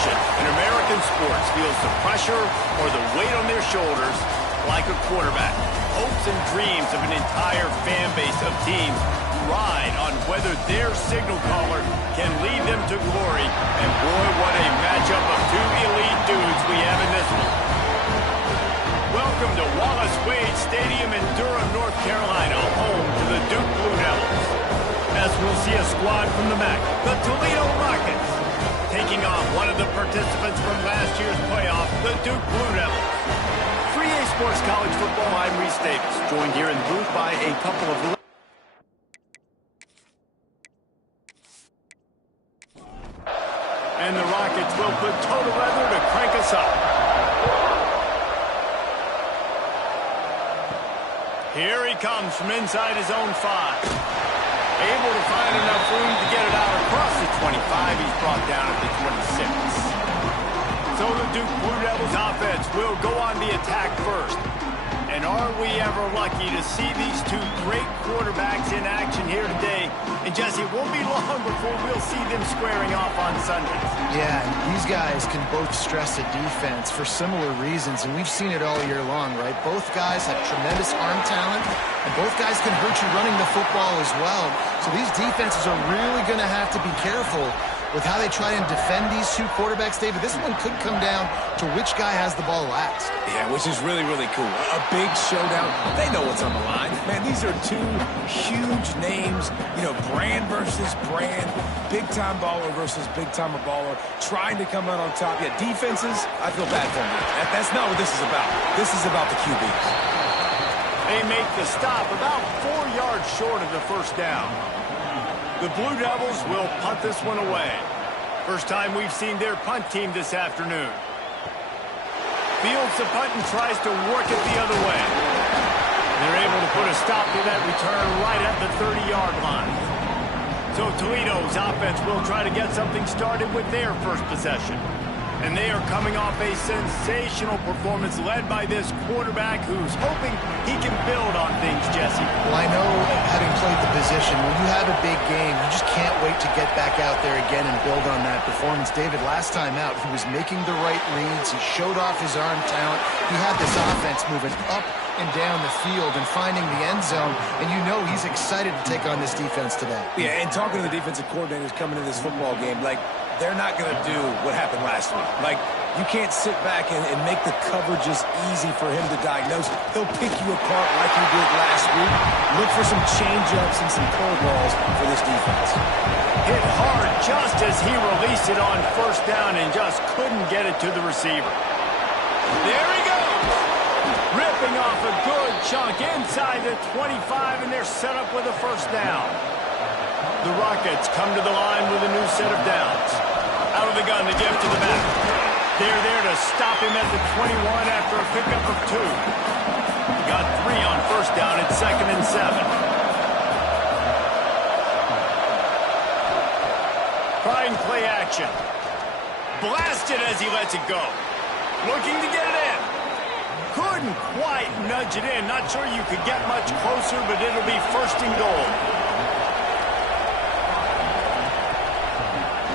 position in American sports feels the pressure or the weight on their shoulders like a quarterback. Hopes and dreams of an entire fan base of teams ride on whether their signal caller can lead them to glory. And boy, what a matchup of two elite dudes we have in this one. Welcome to Wallace Wade Stadium in Durham, North Carolina, home to the Duke Blue Devils. As we'll see a squad from the MAC, the Toledo Rockets, taking on one of the participants from last year's playoff, the Duke Blue Devils. 3A Sports College Football, I'm Reese Davis, joined here in the booth by a couple of... And the Rockets will put total weather to crank us up. Here he comes from inside his own 5. Able to find enough room to get it out across the 25. He's brought down at the 26. So the Duke Blue Devils offense will go on the attack first. And are we ever lucky to see these two great quarterbacks in action here today? And Jesse, it won't be long before we'll see them squaring off on Sundays. Yeah, these guys can both stress a defense for similar reasons, and we've seen it all year long, right? Both guys have tremendous arm talent, and both guys can hurt you running the football as well. So these defenses are really going to have to be careful with how they try and defend these two quarterbacks, David. This one could come down to which guy has the ball last. Yeah, which is really, really cool. A big showdown. They know what's on the line. Man, these are two huge names. You know, brand versus brand. Big-time baller versus big-time baller. Trying to come out on top. Yeah, defenses, I feel bad for them. That's not what this is about. This is about the QBs. They make the stop about 4 yards short of the first down. The Blue Devils will punt this one away. First time we've seen their punt team this afternoon. Fields the punt and tries to work it the other way. They're able to put a stop to that return right at the 30-yard line. So Toledo's offense will try to get something started with their first possession. And they are coming off a sensational performance led by this quarterback who's hoping he can build on things, Jesse. Well, I know, having played the position, when you have a big game, you just can't wait to get back out there again and build on that performance. David, last time out, he was making the right reads. He showed off his arm talent. He had this offense moving up and down the field and finding the end zone, and you know he's excited to take on this defense today. Yeah, and talking to the defensive coordinators coming into this football game, like, they're not going to do what happened last week. Like, you can't sit back and make the coverages easy for him to diagnose. He'll pick you apart like he did last week. Look for some change-ups and some curveballs for this defense. Hit hard just as he released it on first down and just couldn't get it to the receiver. There he goes! Ripping off a good chunk inside the 25, and they're set up with a first down. The Rockets come to the line with a new set of downs. Out of the gun, the gift to the back. They're there to stop him at the 21 after a pickup of 2. Got 3 on first down at 2nd and 7. Trying play action. Blasted as he lets it go. Looking to get it in. Couldn't quite nudge it in. Not sure you could get much closer, but it'll be 1st and goal.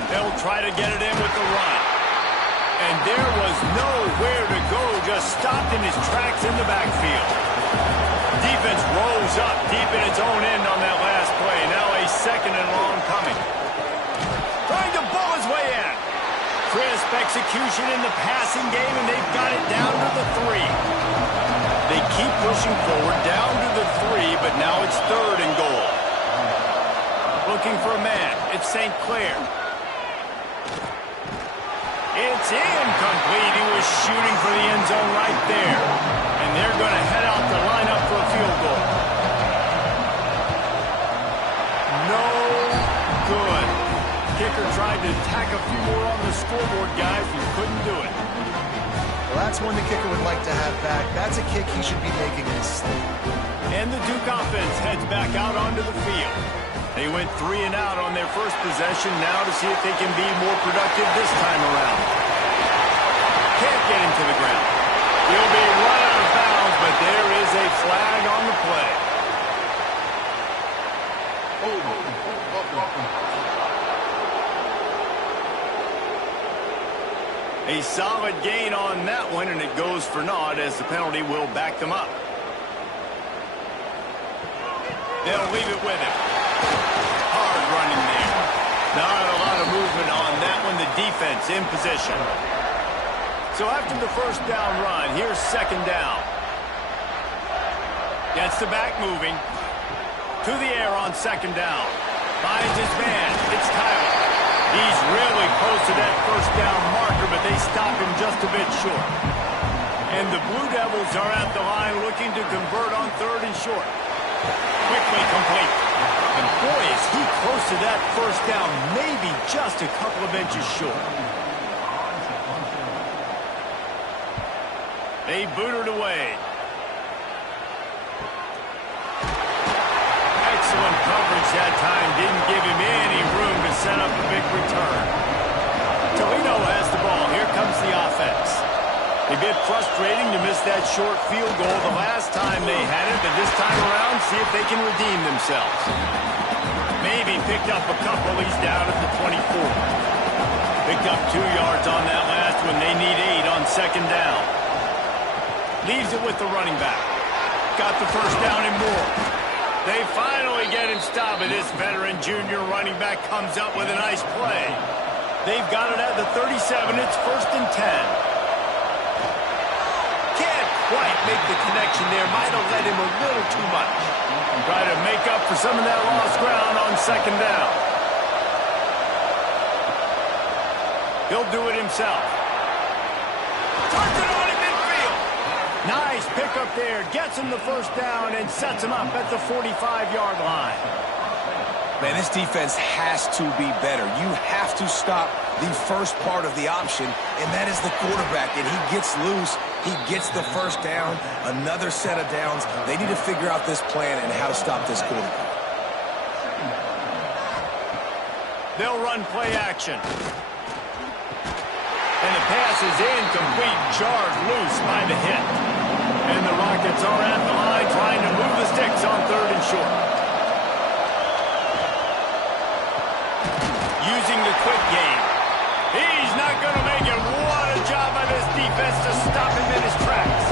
They'll try to get it in with the run. And there was nowhere to go, just stopped in his tracks in the backfield. Defense rolls up deep in its own end on that last play. Now a 2nd and long coming. Trying to bull his way in. Crisp execution in the passing game, and they've got it down to the 3. They keep pushing forward, down to the 3, but now it's 3rd and goal. Looking for a man. It's St. Clair. It's incomplete. He was shooting for the end zone right there. And they're going to head out the lineup for a field goal. No good. Kicker tried to tack a few more on the scoreboard, guys, and couldn't do it. Well, that's one the kicker would like to have back. That's a kick he should be making in his sleep. And the Duke offense heads back out onto the field. They went 3 and out on their first possession, now to see if they can be more productive this time around. Can't get him to the ground. He'll be run out of bounds, but there is a flag on the play. A solid gain on that one, and it goes for naught as the penalty will back them up. They'll leave it with him. Hard running there. Not a lot of movement on that one. The defense in position. So after the first down run, here's second down. Gets the back moving. To the air on second down. Finds his man. It's Tyler. He's really close to that first down marker, but they stop him just a bit short. And the Blue Devils are at the line looking to convert on third and short. Quickly complete. And boy, is he close to that first down, maybe just a couple of inches short. They booted away. Excellent coverage that time. Didn't give him any room to set up a big return. Toledo has the ball. Here comes the offense. A bit frustrating to miss that short field goal the last time they had it, but this time around, see if they can redeem themselves. Maybe picked up a couple. He's down at the 24. Picked up 2 yards on that last one. They need 8 on second down. Leaves it with the running back. Got the first down and more. They finally get him stopped, and this veteran junior running back comes up with a nice play. They've got it at the 37. It's first and 10. Can't quite make the connection there. Might have led him a little too much. Try to make up for some of that lost ground on second down. He'll do it himself. Turns it on in midfield. Nice pickup there. Gets him the first down and sets him up at the 45-yard line. Man, this defense has to be better. You have to stop the first part of the option, and that is the quarterback. And he gets loose. He gets the first down, another set of downs. They need to figure out this plan and how to stop this quarterback. They'll run play action. And the pass is incomplete, jarred loose by the hit. And the Rockets are at the line trying to move the sticks on third and short. Using the quick game. He's not going to make it. What a job by this defense to stop him in his tracks.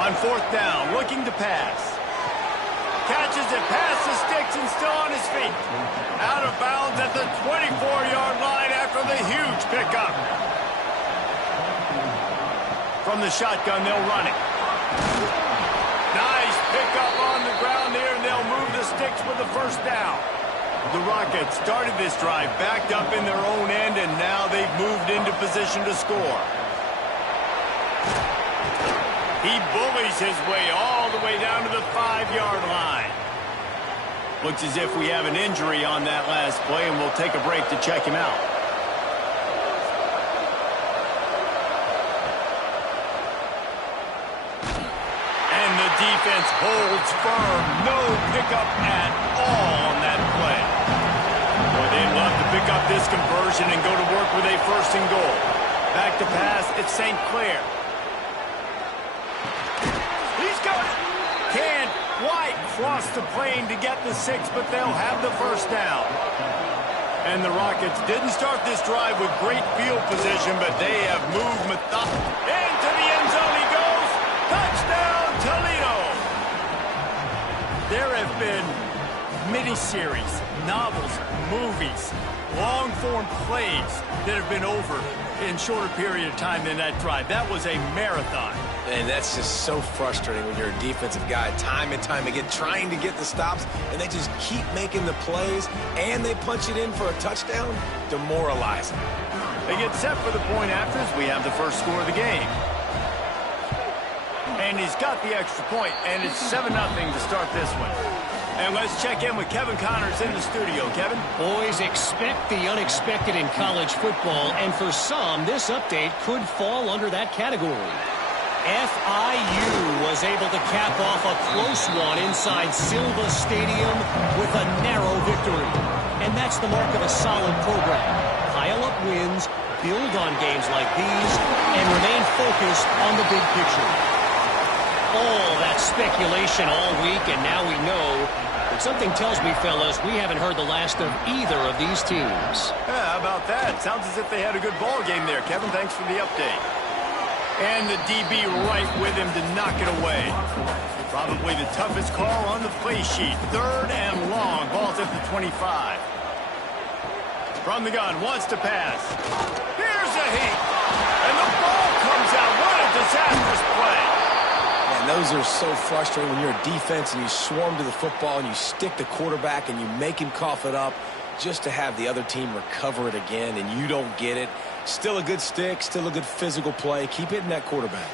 On fourth down, looking to pass. Catches it past the sticks and still on his feet. Out of bounds at the 24-yard line after the huge pickup. From the shotgun, they'll run it. Nice pickup on the ground there, and they'll move the sticks with the first down. The Rockets started this drive backed up in their own end, and now they've moved into position to score. He bullies his way all the way down to the 5-yard line. Looks as if we have an injury on that last play, and we'll take a break to check him out. Defense holds firm. No pickup at all on that play. Boy, they'd love to pick up this conversion and go to work with a first and goal. Back to pass, it's St. Clair. He's got it. Can't quite cross the plane to get the 6, but they'll have the first down. And the Rockets didn't start this drive with great field position, but they have moved methodically. Into the end zone he goes. Touchdown, Toledo. There have been miniseries, novels, movies, long-form plays that have been over in shorter period of time than that drive. That was a marathon. And that's just so frustrating when you're a defensive guy, time and time again, trying to get the stops, and they just keep making the plays, and they punch it in for a touchdown. Demoralizing. They get set for the point after as we have the first score of the game. And he's got the extra point, and it's 7-0 to start this one. And let's check in with Kevin Connors in the studio. Kevin? Boys, expect the unexpected in college football, and for some, this update could fall under that category. FIU was able to cap off a close one inside Silva Stadium with a narrow victory. And that's the mark of a solid program. Pile up wins, build on games like these, and remain focused on the big picture. All that speculation all week, and now we know the something tells me, fellas, we haven't heard the last of either of these teams. Yeah, how about that? Sounds as if they had a good ball game there, Kevin. Thanks for the update. And the DB right with him to knock it away. Probably the toughest call on the play sheet. 3rd and long. Ball's at the 25. From the gun, wants to pass. Here's a heat. And the ball comes out. What a disastrous play. And those are so frustrating when you're a defense and you swarm to the football and you stick the quarterback and you make him cough it up just to have the other team recover it again and you don't get it. Still a good stick, still a good physical play. Keep hitting that quarterback.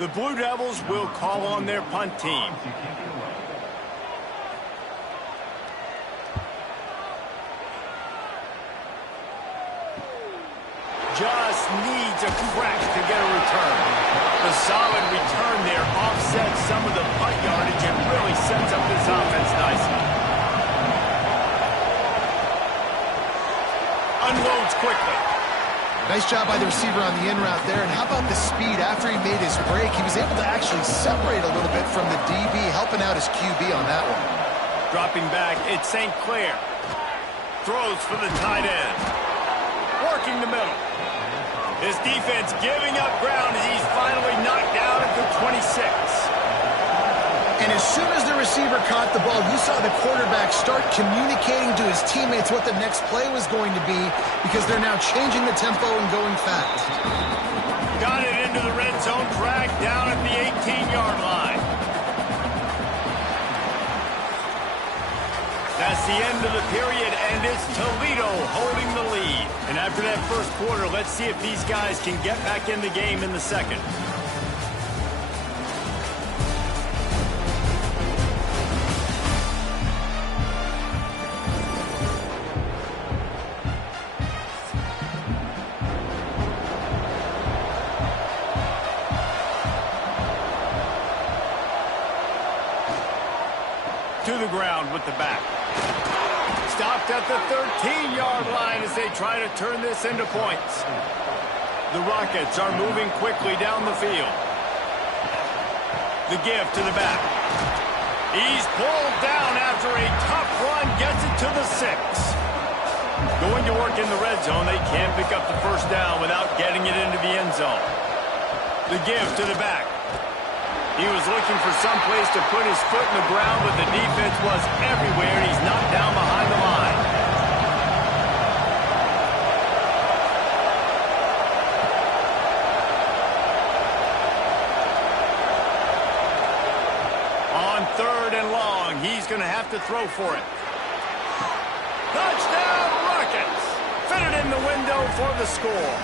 The Blue Devils will call on their punt team. Just needs a crack to get a return. The solid return there offsets some of the punt yardage and really sets up this offense nicely. Unloads quickly. Nice job by the receiver on the in route there. And how about the speed after he made his break? He was able to actually separate a little bit from the DB, helping out his QB on that one. Dropping back, it's St. Clair. Throws for the tight end. Working the middle. His defense giving up ground as he's finally knocked down at the 26. And as soon as the receiver caught the ball, you saw the quarterback start communicating to his teammates what the next play was going to be because they're now changing the tempo and going fast. Got it into the red zone, dragged down at the 18-yard line. That's the end of the period, and it's Toledo holding the lead. And after that first quarter, let's see if these guys can get back in the game in the second. To the ground with the back. Stopped at the 13-yard line as they try to turn this into points. The Rockets are moving quickly down the field. The give to the back. He's pulled down after a tough run, gets it to the 6. Going to work in the red zone, they can't pick up the first down without getting it into the end zone. The give to the back. He was looking for some place to put his foot in the ground, but the defense was everywhere, and he's knocked down behind the line. On 3rd and long, he's going to have to throw for it. Touchdown, Rockets! Fitted in the window for the score.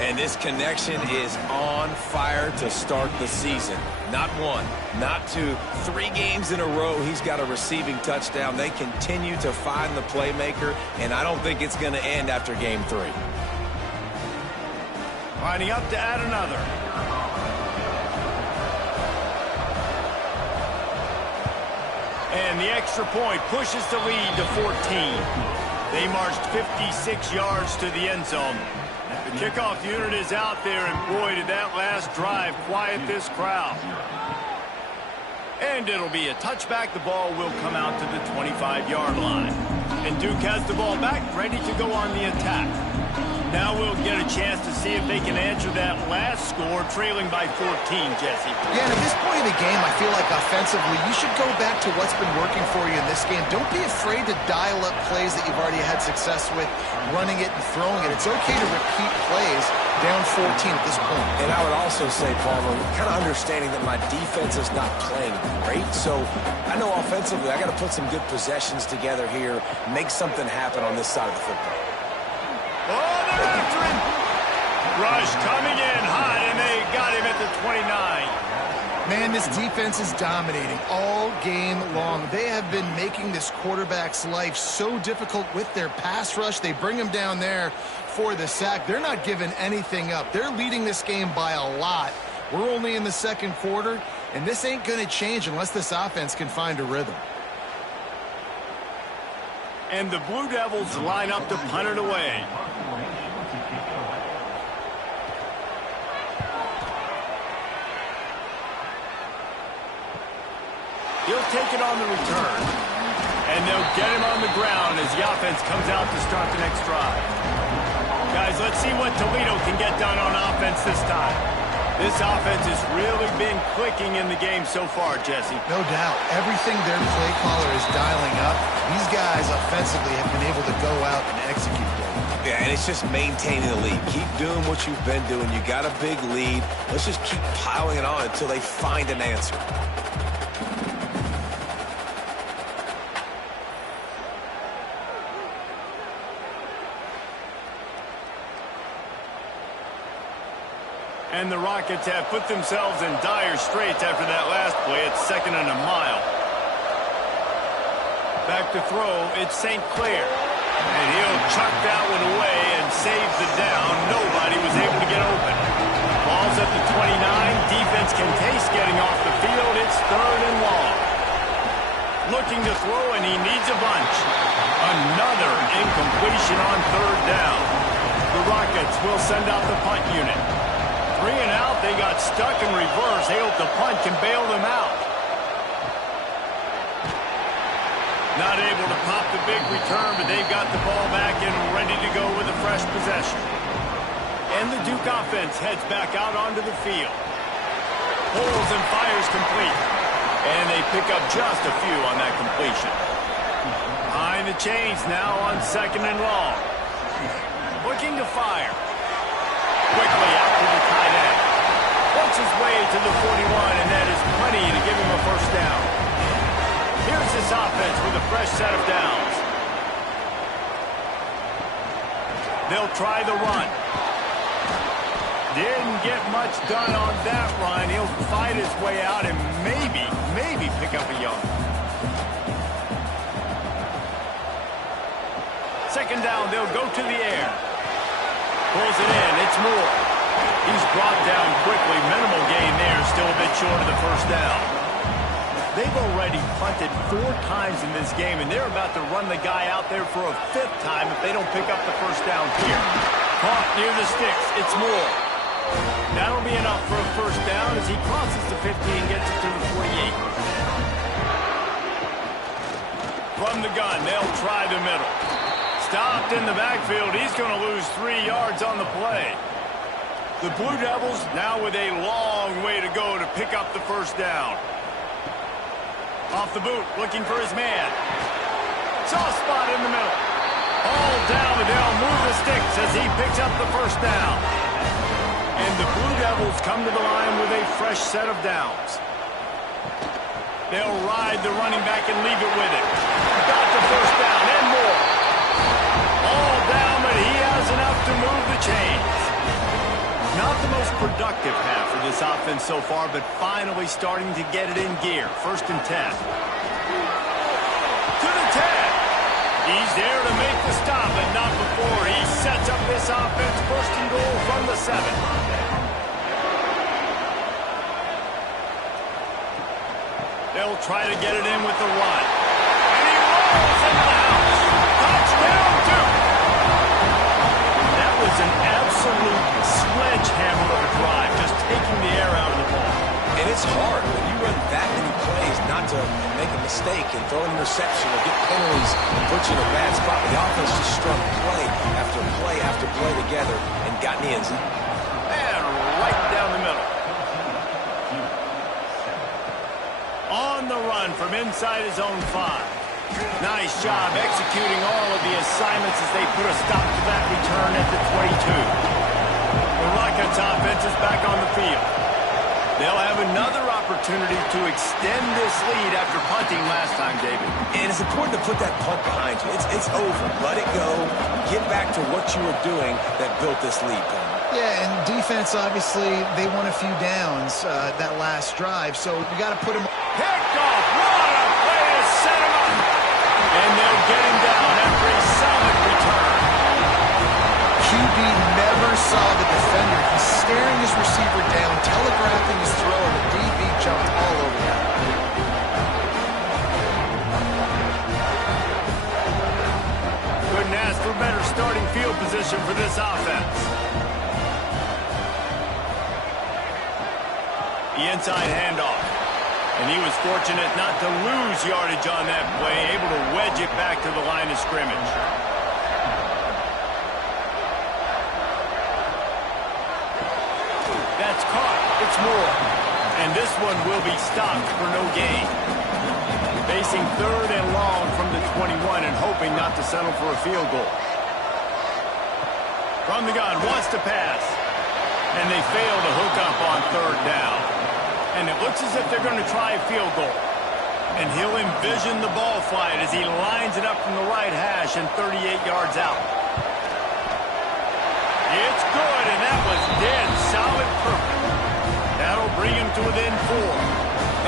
And this connection is on fire to start the season. Not one, not two, 3 games in a row he's got a receiving touchdown. They continue to find the playmaker, and I don't think it's going to end after game 3. Lining up to add another. And the extra point pushes the lead to 14. They marched 56 yards to the end zone. The kickoff unit is out there, and boy, did that last drive quiet this crowd. And it'll be a touchback. The ball will come out to the 25-yard line. And Duke has the ball back, ready to go on the attack. Now we'll get a chance to see if they can answer that last score, trailing by 14, Jesse. Yeah, and at this point in the game, I feel like offensively, you should go back to what's been working for you in this game. Don't be afraid to dial up plays that you've already had success with, running it and throwing it. It's okay to repeat plays down 14 at this point. And I would also say, Palmer, kind of understanding that my defense is not playing great, so I know offensively I got to put some good possessions together here, make something happen on this side of the football. Oh, they're after him. Rush coming in hot, and they got him at the 29. Man, this defense is dominating all game long. They have been making this quarterback's life so difficult with their pass rush. They bring him down there for the sack. They're not giving anything up. They're leading this game by a lot. We're only in the second quarter, and this ain't going to change unless this offense can find a rhythm. And the Blue Devils line up to punt it away. He'll take it on the return. And they'll get him on the ground as the offense comes out to start the next drive. Guys, let's see what Toledo can get done on offense this time. This offense has really been clicking in the game so far, Jesse. No doubt. Everything their play caller is dialing up, these guys offensively have been able to go out and execute. Yeah, and it's just maintaining the lead. Keep doing what you've been doing. You got a big lead. Let's just keep piling it on until they find an answer. And the Rockets have put themselves in dire straits after that last play. It's 2nd and a mile. Back to throw, it's St. Clair. And he'll chuck that one away and save the down. Nobody was able to get open. Ball's at the 29. Defense can taste getting off the field. It's 3rd and long. Looking to throw, and he needs a bunch. Another incompletion on 3rd down. The Rockets will send out the punt unit. 3 and out, they got stuck in reverse. They hope the punt can bail them out. Not able to pop the big return, but they've got the ball back and ready to go with a fresh possession. And the Duke offense heads back out onto the field. Pulls and fires complete. And they pick up just a few on that completion. Behind the chains now on 2nd and long. Looking to fire. Quickly out to the tight end. Works his way to the 41, and that is plenty to give him a first down. Here's this offense with a fresh set of downs. They'll try the run. Didn't get much done on that run. He'll fight his way out and maybe pick up a yard. 2nd down, they'll go to the air. Pulls it in. It's Moore. He's brought down quickly. Minimal gain there. Still a bit short of the first down. They've already punted 4 times in this game, and they're about to run the guy out there for a 5th time if they don't pick up the first down here. Caught near the sticks. It's Moore. That'll be enough for a first down as he crosses the 50 and gets it to the 48. From the gun, they'll try the middle. Stopped in the backfield. He's going to lose 3 yards on the play. The Blue Devils now with a long way to go to pick up the first down. Off the boot, looking for his man. Soft spot in the middle. All down, but they'll move the sticks as he picks up the first down. And the Blue Devils come to the line with a fresh set of downs. They'll ride the running back and leave it with it. Got the first down and more. All down, but he has enough to move the chains. Not the most productive half for this offense so far, but finally starting to get it in gear. 1st and 10. To the 10. He's there to make the stop, but not before. He sets up this offense 1st and goal from the 7. They'll try to get it in with the run. And he rolls into the house. Touchdown, Duke. That was an absolute sledgehammer of a drive, just taking the air out of the ball. And it's hard when you run that many plays not to make a mistake and throw an interception or get penalties and put you in a bad spot. The offense just strung play after play after play together and got in the end zone. And right down the middle. On the run from inside his own 5. Nice job executing all of the assignments as they put a stop to that return at the 22. The Rockets offense is back on the field. They'll have another opportunity to extend this lead after punting last time, David. And it's important to put that punt behind you. It's over. Let it go. Get back to what you were doing that built this lead, Palmer. Yeah, and defense, obviously, they won a few downs that last drive, so you got to put them. Picked off. What a way to set him up. And they'll get him down after a solid return. QB never saw the defender. He's staring his receiver down, telegraphing his throw, and the DB jumped all over that. Couldn't ask for better starting field position for this offense. The inside handoff. And he was fortunate not to lose yardage on that play, able to wedge it back to the line of scrimmage. That's caught. It's Moore. And this one will be stopped for no gain. Facing 3rd and long from the 21 and hoping not to settle for a field goal. From the gun, wants to pass. And they fail to hook up on 3rd down. And it looks as if they're going to try a field goal. And he'll envision the ball flight as he lines it up from the right hash and 38 yards out. It's good, and that was dead solid perfect. That'll bring him to within 4.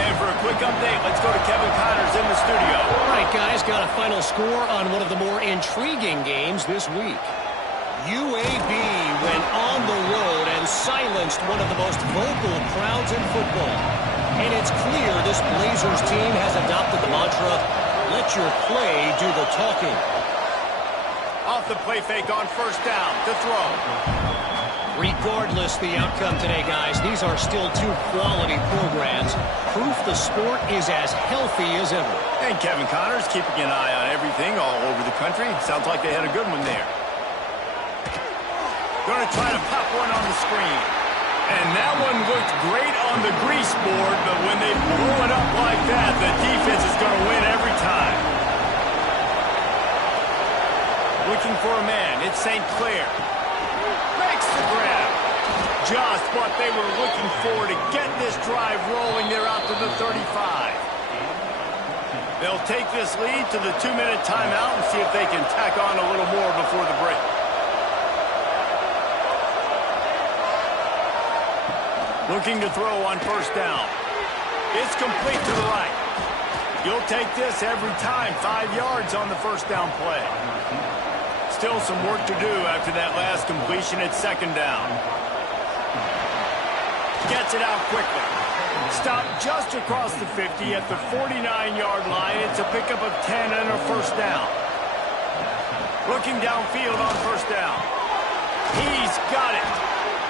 And for a quick update, let's go to Kevin Connors in the studio. All right, guys, got a final score on one of the more intriguing games this week. UAB went on the road and silenced one of the most vocal crowds in football. And it's clear this Blazers team has adopted the mantra, let your play do the talking. Off the play fake on 1st down to throw. Regardless the outcome today, guys, these are still 2 quality programs. Proof the sport is as healthy as ever. And Kevin Connors keeping an eye on everything all over the country. Sounds like they had a good one there. Going to try to pop one on the screen. And that one looked great on the grease board, but when they blow it up like that, the defense is going to win every time. Looking for a man. It's St. Clair. Makes the grab. Just what they were looking for to get this drive rolling. They're out to the 35. They'll take this lead to the 2-minute timeout and see if they can tack on a little more before the break. Looking to throw on 1st down. It's complete to the right. You'll take this every time. 5 yards on the 1st down play. Still some work to do after that last completion at 2nd down. Gets it out quickly. Stopped just across the 50 at the 49-yard line. It's a pickup of 10 and a 1st down. Looking downfield on 1st down. He's got it.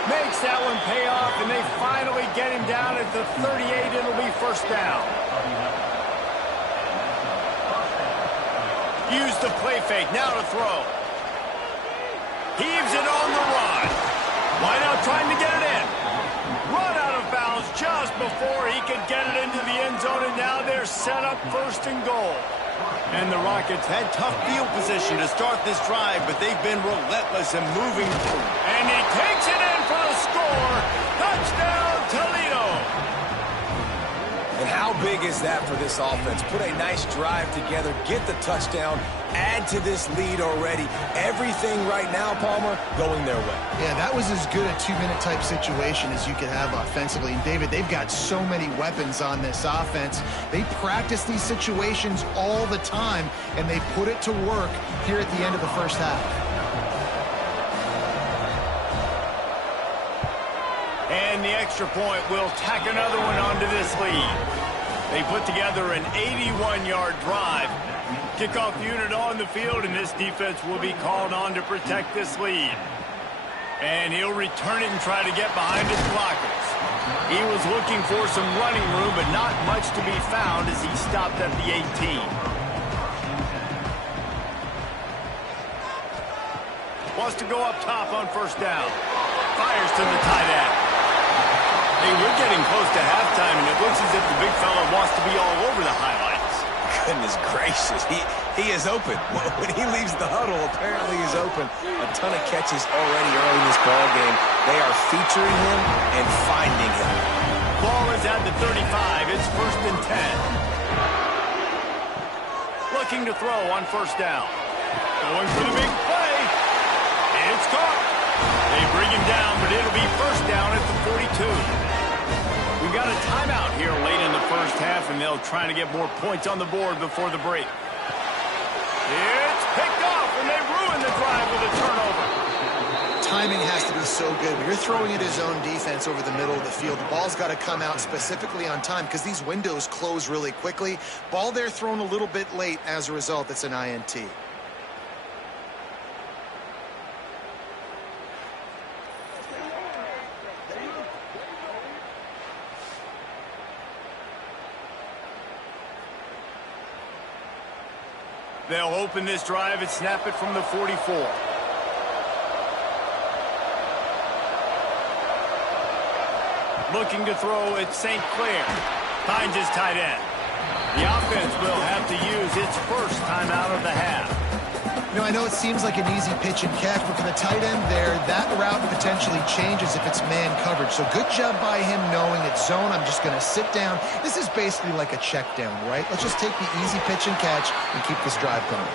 Makes that one pay off, and they finally get him down at the 38. It'll be 1st down. Use the play fake. Now to throw. Heaves it on the run. Wide out trying to get it in. Run out of bounds just before he could get it into the end zone, and now they're set up 1st and goal. And the Rockets had tough field position to start this drive, but they've been relentless in moving through. And he takes it in for the score. Touchdown, Toledo. And how big is that for this offense? Put a nice drive together, get the touchdown, add to this lead already. Everything right now, Palmer, going their way. Yeah, that was as good a 2-minute type situation as you could have offensively. And David, they've got so many weapons on this offense. They practice these situations all the time, and they put it to work here at the end of the 1st half. And the extra point will tack another one onto this lead. They put together an 81-yard drive. Kickoff unit on the field, and this defense will be called on to protect this lead. And he'll return it and try to get behind his blockers. He was looking for some running room, but not much to be found as he stopped at the 18. Wants to go up top on 1st down. Fires to the tight end. Hey, we're getting close to halftime, and it looks as if the big fella wants to be all over the highlights. Goodness gracious, he is open. When he leaves the huddle, apparently he's open. A ton of catches already early in this ball game. They are featuring him and finding him. Ball is at the 35. It's 1st and 10. Looking to throw on 1st down. Going for the big play. It's caught. They bring him down, but it'll be 1st down at the 42. We've got a timeout here late in the 1st half, and they'll try to get more points on the board before the break. It's picked off, and they ruin the drive with a turnover. Timing has to be so good. When you're throwing at his own defense over the middle of the field, the ball's got to come out specifically on time because these windows close really quickly. Ball there thrown a little bit late. As a result, it's an INT. They'll open this drive and snap it from the 44. Looking to throw at St. Clair. Finds his tight end. The offense will have to use its first timeout of the half. You know, I know it seems like an easy pitch and catch, but for the tight end there, that route potentially changes if it's man coverage. So good job by him knowing it's zone. I'm just going to sit down. This is basically like a check down, right? Let's just take the easy pitch and catch and keep this drive going.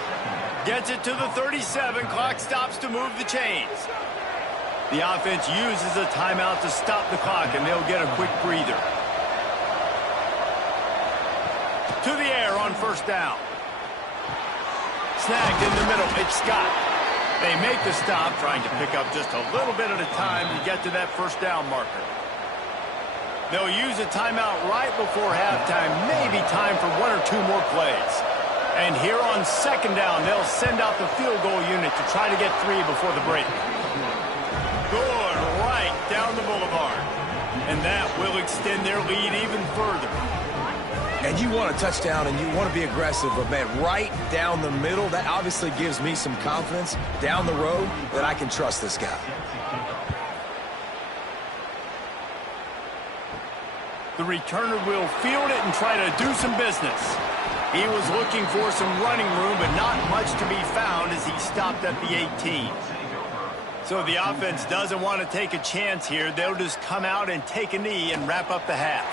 Gets it to the 37. Clock stops to move the chains. The offense uses a timeout to stop the clock, and they'll get a quick breather. To the air on first down. Snagged in the middle. It's Scott. They make the stop, trying to pick up just a little bit at a time to get to that first down marker. They'll use a timeout right before halftime, maybe time for one or two more plays. And here on second down, they'll send out the field goal unit to try to get 3 before the break. Good, right down the boulevard. And that will extend their lead even further. And you want a touchdown and you want to be aggressive, but man, right down the middle, that obviously gives me some confidence down the road that I can trust this guy. The returner will field it and try to do some business. He was looking for some running room, but not much to be found as he stopped at the 18. So the offense doesn't want to take a chance here. They'll just come out and take a knee and wrap up the half.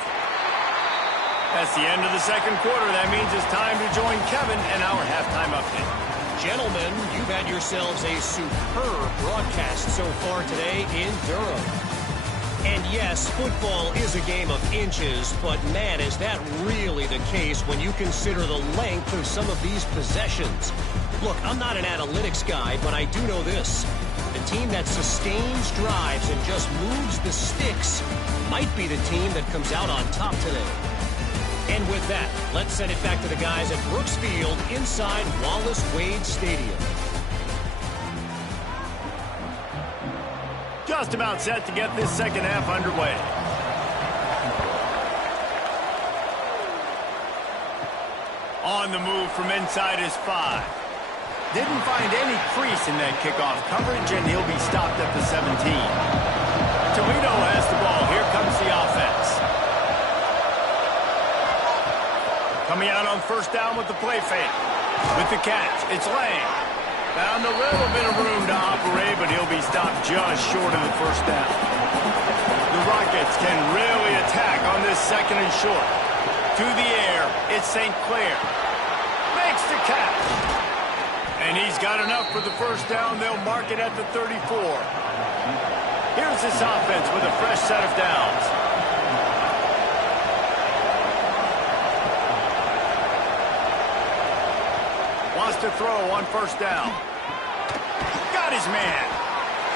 That's the end of the second quarter. That means it's time to join Kevin and our halftime update. Gentlemen, you've had yourselves a superb broadcast so far today in Durham. And yes, football is a game of inches, but man, is that really the case when you consider the length of some of these possessions. Look, I'm not an analytics guy, but I do know this. The team that sustains drives and just moves the sticks might be the team that comes out on top today. And with that, let's send it back to the guys at Brooks Field inside Wallace Wade Stadium. Just about set to get this second half underway. On the move from inside is 5. Didn't find any crease in that kickoff coverage, and he'll be stopped at the 17. Toledo has the ball. Here comes the offense. Coming out on first down with the play fake. With the catch, it's Lang. Found a little bit of room to operate, but he'll be stopped just short of the first down. The Rockets can really attack on this second and short. To the air, it's St. Clair. Makes the catch. And he's got enough for the first down. They'll mark it at the 34. Here's this offense with a fresh set of downs. Wants to throw on first down. Got his man.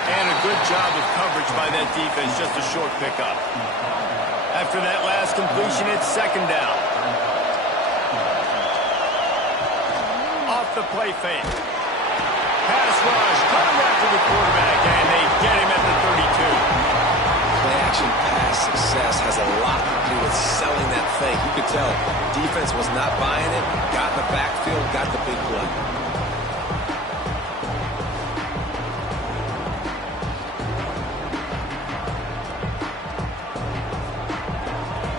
And a good job of coverage by that defense, just a short pickup. After that last completion, it's second down. Off the play fake. Pass rush, coming after the quarterback, and they get him at the 32. Play-action pass success has a lot to do with selling that fake. You could tell defense was not buying it, got in the backfield, got the big play.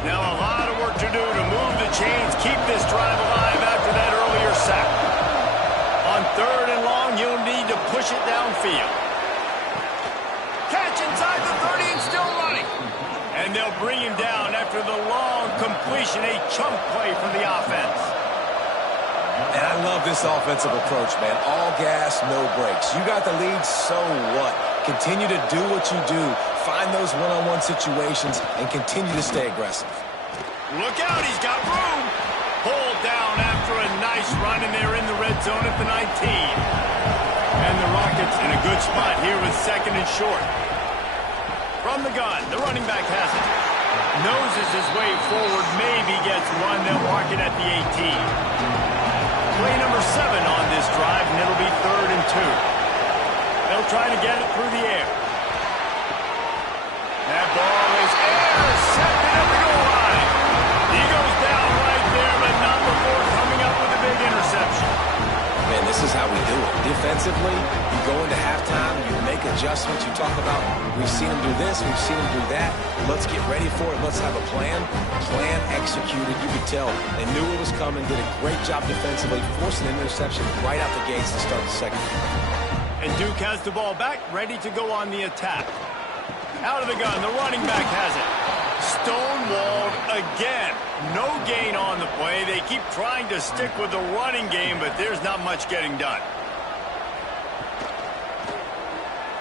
Now a lot of work to do to move the chains, keep this drive alive after that earlier sack. On third and long, you'll need to push it downfield. Catch inside the 30 and still running. And they'll bring him down after the long completion, a chunk play from the offense. And I love this offensive approach, man. All gas, no brakes. You got the lead, so what? Continue to do what you do. Find those one-on-one situations and continue to stay aggressive. Look out, he's got room. Pulled down after a nice run, and they're in the red zone at the 19. And the Rockets in a good spot here with second and short. From the gun, the running back has it. Noses his way forward, maybe gets one. They'll mark it at the 18. Play number 7 on this drive, and it'll be third and 2. They'll try to get it through the air. That ball is intercepted at the goal line. He goes down right there, but not before coming up with a big interception. adjustments you talk about. We've seen him do this. We've seen him do that. Let's get ready for it. Let's have a plan. Plan executed. You could tell they knew it was coming, did a great job defensively, forced an interception right out the gates to start the second. And Duke has the ball back, ready to go on the attack. Out of the gun, the running back has it. Stonewalled again. No gain on the play. They keep trying to stick with the running game, but there's not much getting done.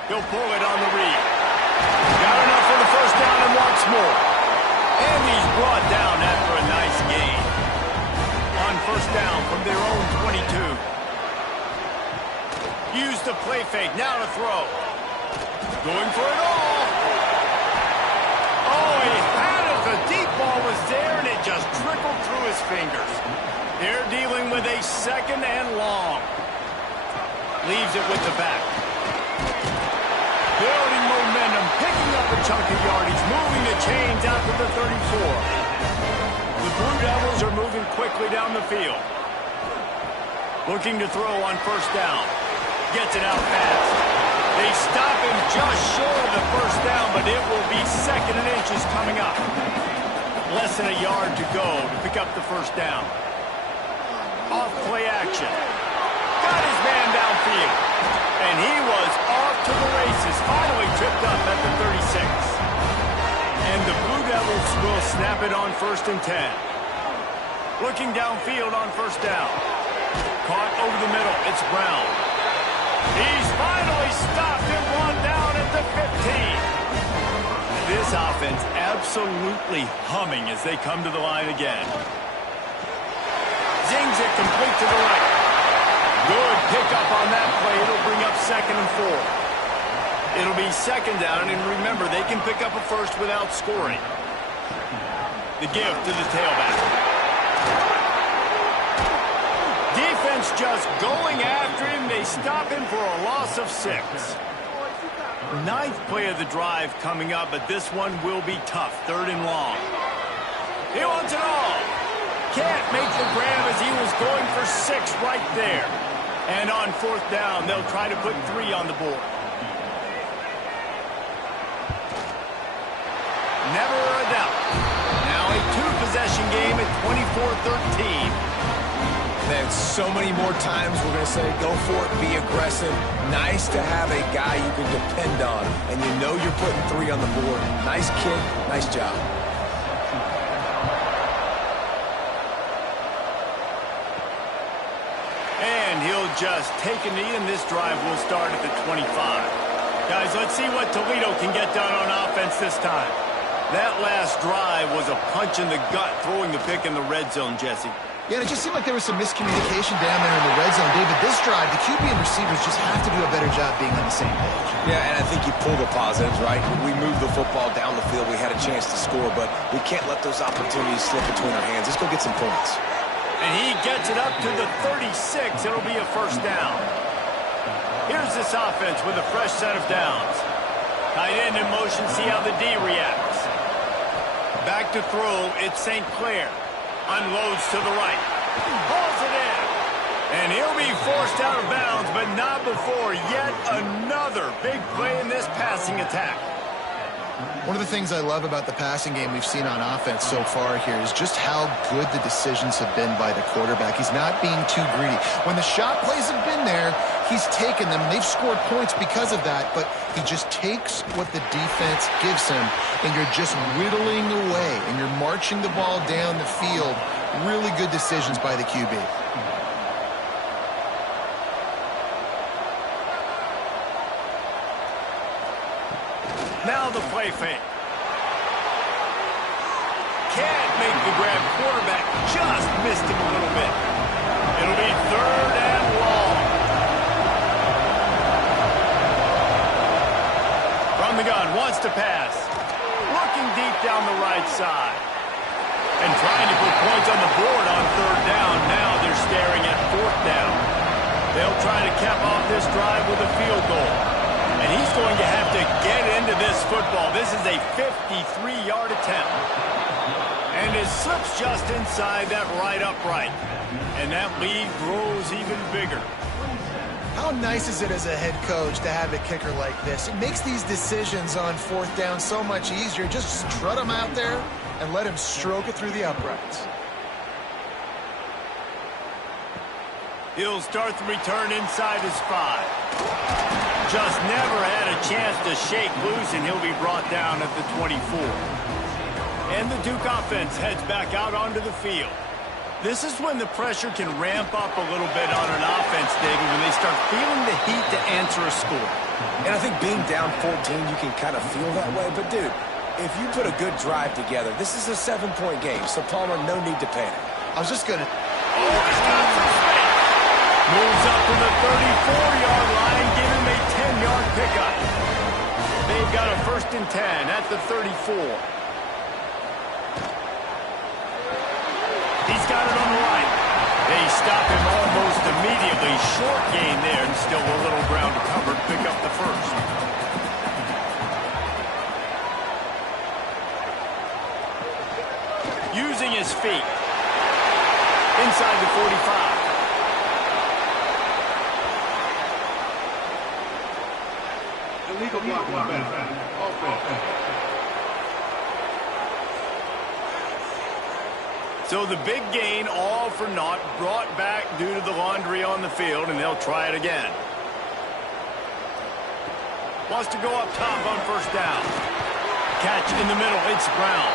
He'll pull it on the read. Got enough for the first down and wants more. And he's brought down after a nice gain. On first down from their own 22. Use the play fake. Now to throw. Going for it all. Oh, he had it. The deep ball was there, and it just trickled through his fingers. They're dealing with a second and long. Leaves it with the back. Building momentum, picking up a chunk of yardage, moving the chains out to the 34. The Blue Devils are moving quickly down the field. Looking to throw on first down. Gets it out fast. They stop him just short of the first down, but it will be second and inches coming up. Less than a yard to go to pick up the first down. Off play action. Got his man downfield. And he was off to the races, finally tripped up at the 36. And the Blue Devils will snap it on first and 10. Looking downfield on first down. Caught over the middle, it's Brown. He's finally stopped and brought down at the 15. This offense absolutely humming as they come to the line again. Zings it complete to the right. Good pickup on that play. It'll bring up second and 4. It'll be second down, and remember, they can pick up a first without scoring. The give to the tailback. Defense just going after him. They stop him for a loss of 6. Ninth play of the drive coming up, but this one will be tough. Third and long. He wants it all. Can't make the grab as he was going for 6 right there. And on fourth down, they'll try to put 3 on the board. Never a doubt. Now a 2-possession game at 24-13. Man, so many more times we're going to say, go for it, be aggressive. Nice to have a guy you can depend on, and you know you're putting 3 on the board. Nice kick, nice job. And he'll just take a knee, and this drive will start at the 25. Guys, let's see what Toledo can get done on offense this time. That last drive was a punch in the gut, throwing the pick in the red zone, Jesse. Yeah, and it just seemed like there was some miscommunication down there in the red zone. David, this drive, the QB and receivers just have to do a better job being on the same page. Yeah, and I think you pull the positives, right? We moved the football down the field. We had a chance to score, but we can't let those opportunities slip between our hands. Let's go get some points. And he gets it up to the 36. It'll be a first down. Here's this offense with a fresh set of downs. Tight end in motion, see how the D reacts. Back to throw, it's St. Clair. Unloads to the right. Pulls it in. And he'll be forced out of bounds, but not before yet another big play in this passing attack. One of the things I love about the passing game we've seen on offense so far here is just how good the decisions have been by the quarterback. He's not being too greedy. When the shot plays have been there, he's taken them. They've scored points because of that, but he just takes what the defense gives him, and you're just whittling away, and you're marching the ball down the field. Really good decisions by the QB. Now the play fake. Can't make the grab. Quarterback just missed him a little bit. It'll be third and long. From the gun, wants to pass. Looking deep down the right side. And trying to put points on the board on third down. Now they're staring at fourth down. They'll try to cap off this drive with a field goal. And he's going to have to get into this football. This is a 53-yard attempt. And it slips just inside that right upright. And that lead grows even bigger. How nice is it as a head coach to have a kicker like this? It makes these decisions on 4th down so much easier. Just strut him out there and let him stroke it through the uprights. He'll start the return inside his 5. Just never had a chance to shake loose, and he'll be brought down at the 24. And the Duke offense heads back out onto the field. This is when the pressure can ramp up a little bit on an offense, David, when they start feeling the heat to answer a score. And I think being down 14, you can kind of feel that way. But, dude, if you put a good drive together, this is a 7-point game. So, Palmer, no need to panic. I was just going to... Oh, he's got some space. Moves up to the 34-yard line, give him a 10-yard pickup. They've got a 1st and 10 at the 34. He's got it on the right. They stop him almost immediately. Short gain there, and still a little ground to cover to pick up the 1st. Using his feet. Inside the 45. Illegal block on offense. So the big gain, all for naught, brought back due to the laundry on the field, and they'll try it again. Wants to go up top on 1st down. Catch in the middle, it's Brown.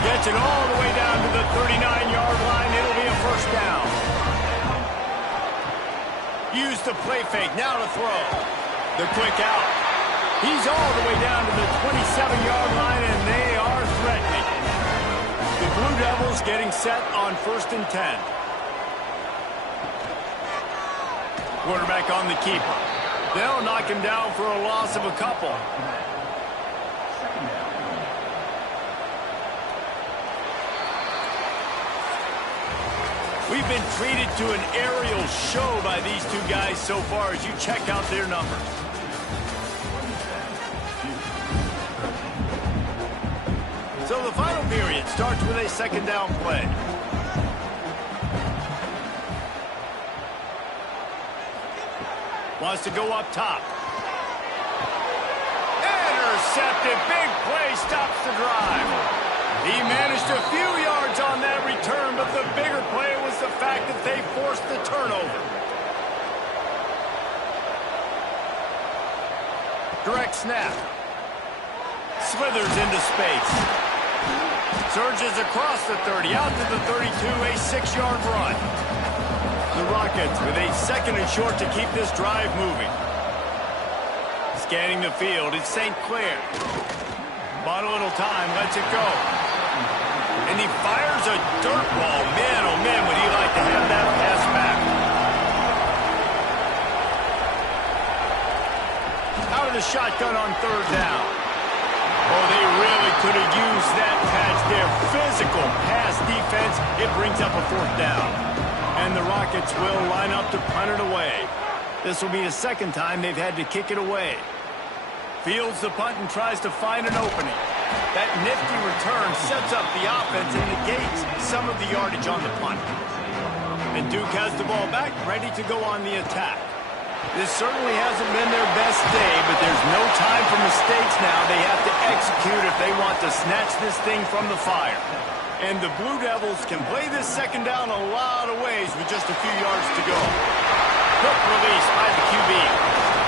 Gets it all the way down to the 39-yard line. It'll be a 1st down. Use the play fake, now to throw. The quick out. He's all the way down to the 27-yard line, and they are threatening. The Blue Devils getting set on 1st and 10. Quarterback on the keeper. They'll knock him down for a loss of a couple. We've been treated to an aerial show by these two guys so far as you check out their numbers. So the final period starts with a 2nd down play. Wants to go up top. Intercepted. Big play stops the drive. He managed a few yards on that return, but the bigger play was the fact that they forced the turnover. Direct snap. Slithers into space. Surges across the 30, out to the 32, a 6-yard run. The Rockets with a 2nd and short to keep this drive moving. Scanning the field, it's St. Clair. Bought a little time, lets it go. And he fires a dirt ball. Man, oh man, would he like to have that pass back. Out of the shotgun on 3rd down. Oh, they really could have used that patch there. Physical pass defense. It brings up a 4th down. And the Rockets will line up to punt it away. This will be the 2nd time they've had to kick it away. Fields the punt and tries to find an opening. That nifty return sets up the offense and negates some of the yardage on the punt. And Duke has the ball back, ready to go on the attack. This certainly hasn't been their best day, but there's no time for mistakes now. They have to execute if they want to snatch this thing from the fire. And the Blue Devils can play this 2nd down a lot of ways with just a few yards to go. Quick release by the QB.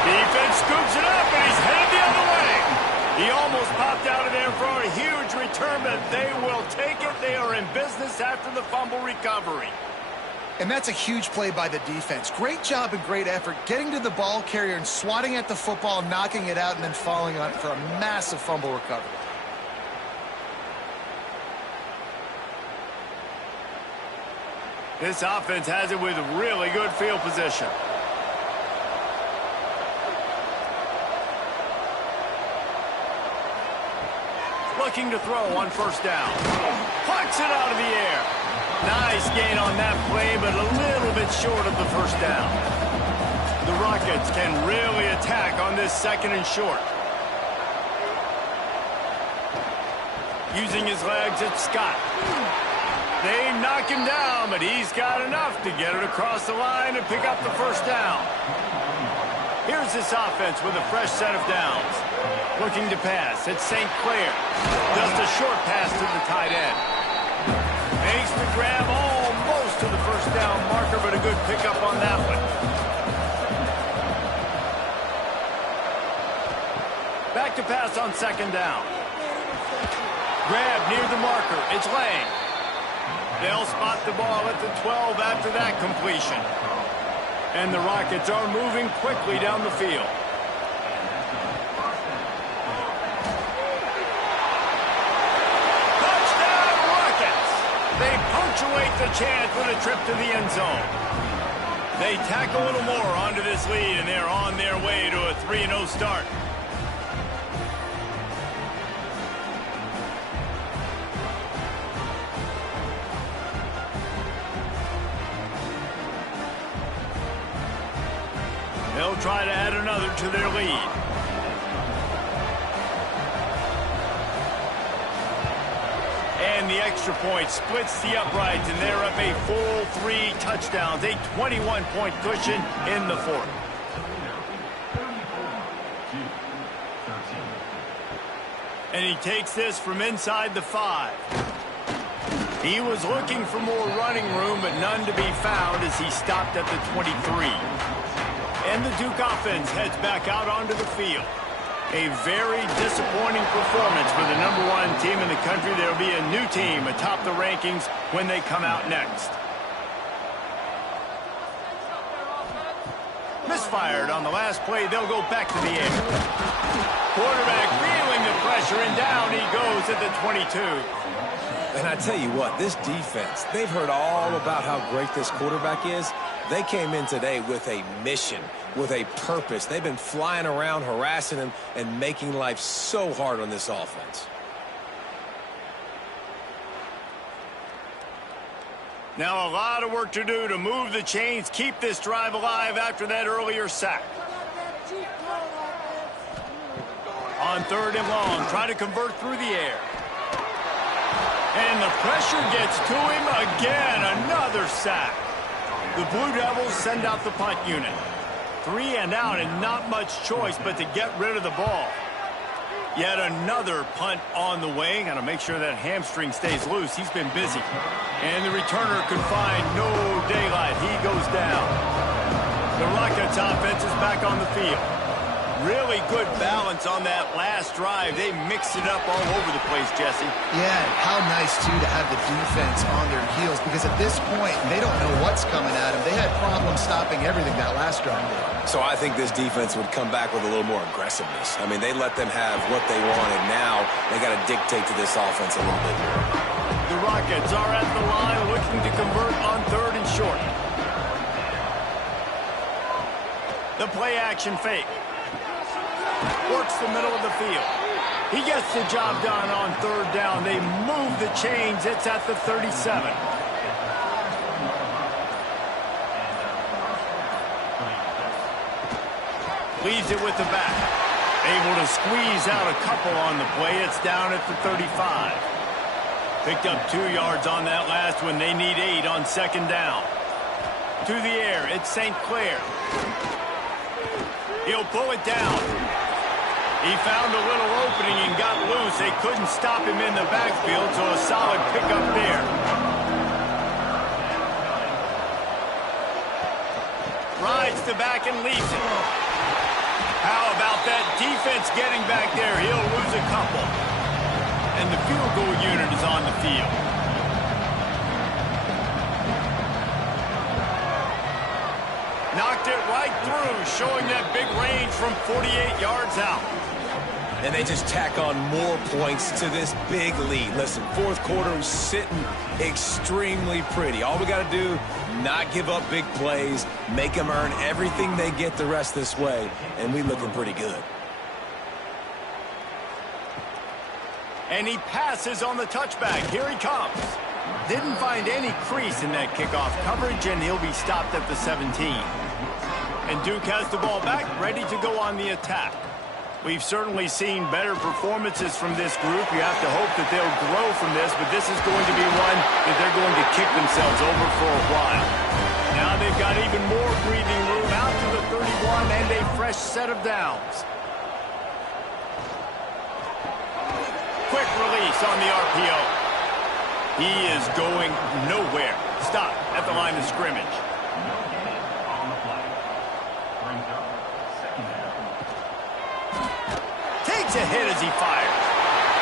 Defense scoops it up, and he's headed the other way. He almost popped out of there for a huge return, but they will take it. They are in business after the fumble recovery. And that's a huge play by the defense. Great job and great effort getting to the ball carrier and swatting at the football, knocking it out, and then falling on it for a massive fumble recovery. This offense has it with really good field position. Looking to throw on 1st down. Pucks it out of the air. Nice gain on that play, but a little bit short of the 1st down. The Rockets can really attack on this 2nd and short. Using his legs, it's Scott. They knock him down, but he's got enough to get it across the line and pick up the first down. Here's this offense with a fresh set of downs. Looking to pass. It's St. Clair. Just a short pass to the tight end. Makes the grab almost to the first down marker, but a good pickup on that one. Back to pass on second down. Grab near the marker. It's Lang. They'll spot the ball at the 12 after that completion. And the Rockets are moving quickly down the field. Touchdown Rockets! They punctuate the chance with a trip to the end zone. They tack a little more onto this lead, and they're on their way to a 3-0 start. They'll try to add another to their lead. And the extra point splits the uprights, and they're up a full 3 touchdowns, a 21-point cushion in the fourth. And he takes this from inside the 5. He was looking for more running room, but none to be found as he stopped at the 23. And the Duke offense heads back out onto the field. A very disappointing performance for the #1 team in the country. There will be a new team atop the rankings when they come out next. Misfired on the last play. They'll go back to the air. Quarterback feeling the pressure, and down he goes at the 22. And I tell you what, this defense, they've heard all about how great this quarterback is. They came in today with a mission, with a purpose. They've been flying around, harassing him, and making life so hard on this offense. Now a lot of work to do to move the chains, keep this drive alive after that earlier sack. On 3rd and long, try to convert through the air. And the pressure gets to him again. Another sack. The Blue Devils send out the punt unit. 3 and out, and not much choice but to get rid of the ball. Yet another punt on the way. Got to make sure that hamstring stays loose. He's been busy. And the returner could find no daylight. He goes down. The Rockets offense is back on the field. Really good balance on that last drive. They mixed it up all over the place, Jesse. Yeah, how nice, too, to have the defense on their heels, because at this point, they don't know what's coming at them. They had problems stopping everything that last drive did. So I think this defense would come back with a little more aggressiveness. I mean, they let them have what they wanted. Now they got to dictate to this offense a little bit more. The Rockets are at the line looking to convert on 3rd and short. The play action fake. Works the middle of the field. He gets the job done on 3rd down. They move the chains. It's at the 37. Leaves it with the back. Able to squeeze out a couple on the play. It's down at the 35. Picked up 2 yards on that last one. They need 8 on 2nd down. To the air. It's St. Clair. He'll pull it down. He found a little opening and got loose. They couldn't stop him in the backfield, so a solid pickup there. Rides the back and leaves it. How about that defense getting back there? He'll lose a couple. And the field goal unit is on the field. Knocked it right through, showing that big range from 48 yards out. And they just tack on more points to this big lead. Listen, 4th quarter is sitting extremely pretty. All we got to do, not give up big plays, make them earn everything they get the rest this way, and we looking pretty good. And he passes on the touchback. Here he comes. Didn't find any crease in that kickoff coverage, and he'll be stopped at the 17. And Duke has the ball back, ready to go on the attack. We've certainly seen better performances from this group. You have to hope that they'll grow from this, but this is going to be one that they're going to kick themselves over for a while. Now they've got even more breathing room out to the 31 and a fresh set of downs. Quick release on the RPO. He is going nowhere. Stop at the line of scrimmage. Takes a hit as he fires.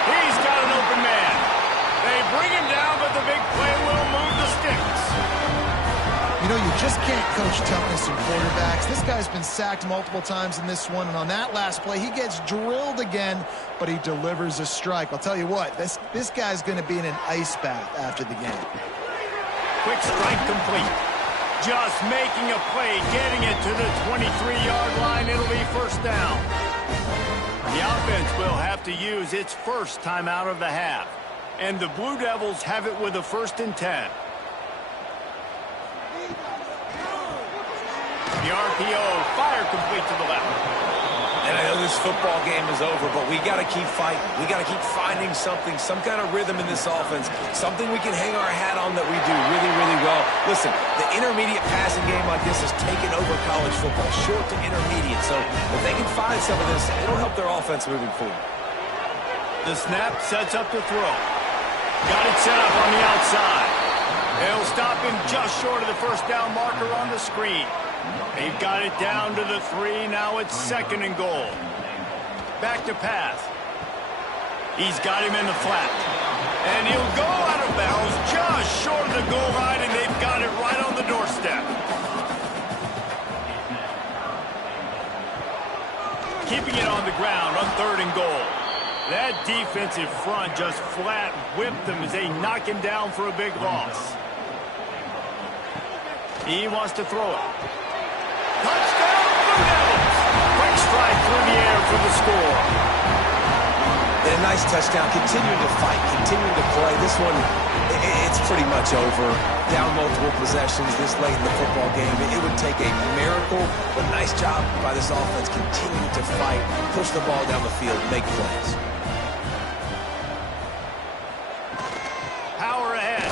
He's got an open man. They bring him down, but the big play will move the sticks. You know, you just can't coach toughness in quarterbacks. This guy's been sacked multiple times in this one, and on that last play, he gets drilled again, but he delivers a strike. I'll tell you what, this guy's going to be in an ice bath after the game. Quick strike complete. Just making a play, getting it to the 23-yard line. It'll be first down. The offense will have to use its first timeout of the half. And the Blue Devils have it with a 1st and 10. The RPO, fire complete to the left. And I know this football game is over, but we got to keep fighting. We got to keep finding something, some kind of rhythm in this offense, something we can hang our hat on that we do really, really well. Listen, the intermediate passing game like this has taken over college football, short to intermediate. So if they can find some of this, it'll help their offense moving forward. The snap sets up the throw. Got it set up on the outside. They'll stop him just short of the first down marker on the screen. They've got it down to the 3. Now it's 2nd and goal. Back to pass. He's got him in the flat. And he'll go out of bounds just short of the goal line, and they've got it right on the doorstep. Keeping it on the ground on 3rd and goal. That defensive front just flat whipped them as they knock him down for a big loss. He wants to throw it. Touchdown, Blue Devils! Quick strike through the air for the score. And a nice touchdown, continuing to fight, continuing to play. This one, it's pretty much over. Down multiple possessions this late in the football game. It would take a miracle, but nice job by this offense continuing to fight, push the ball down the field, make plays. Power ahead.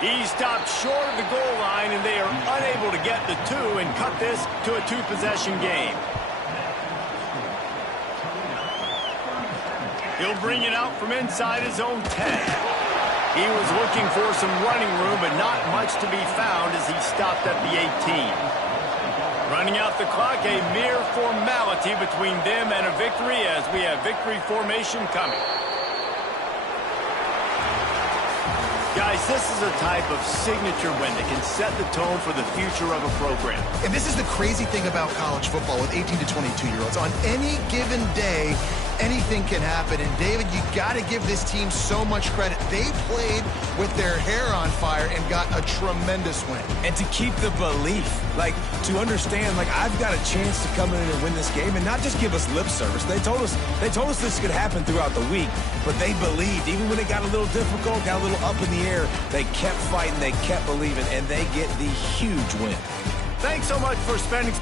He stopped short of the goal line, and they are unable to get the 2 and cut this to a 2-possession game. He'll bring it out from inside his own 10. He was looking for some running room, but not much to be found as he stopped at the 18. Running out the clock, a mere formality between them and a victory as we have victory formation coming. Guys, this is a type of signature win that can set the tone for the future of a program. And this is the crazy thing about college football with 18 to 22-year-olds. On any given day, anything can happen. And, David, you got to give this team so much credit. They played with their hair on fire and got a tremendous win. And to keep the belief, like, to understand, like, I've got a chance to come in and win this game and not just give us lip service. They told us this could happen throughout the week, but they believed. Even when it got a little difficult, got a little up in the air, they kept fighting, they kept believing, and they get the huge win. Thanks so much for spending